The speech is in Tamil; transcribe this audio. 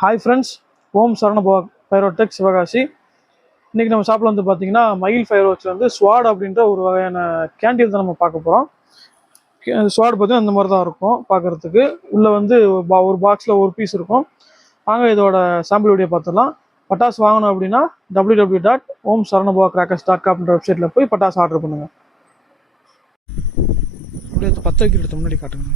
ஹாய் ஃப்ரெண்ட்ஸ், ஓம் சரணபவா பைரோடெக் சிவகாசி. இன்றைக்கி நம்ம ஷாப்பில் வந்து பார்த்தீங்கன்னா மயில் ஃபயர் ஒர்க்ஸில் வந்து ஸ்வாட் அப்படின்ற ஒரு வகையான கேண்டில் தான் நம்ம பார்க்க போகிறோம். ஸ்வாட் பார்த்தீங்கன்னா இந்த மாதிரி தான் இருக்கும் பார்க்குறதுக்கு. உள்ளே வந்து ஒரு பாக்ஸில் ஒரு பீஸ் இருக்கும். வாங்க இதோட சாம்பிள் வீடியோ பார்த்துடலாம். பட்டாசு வாங்கணும் அப்படின்னா www.omsaranabhavacrackers.com வெப்சைட்டில் போய் பட்டாசு ஆர்டர் பண்ணுங்கள். அப்படியே 10 வைக்கிறது முன்னாடி காட்டுங்க.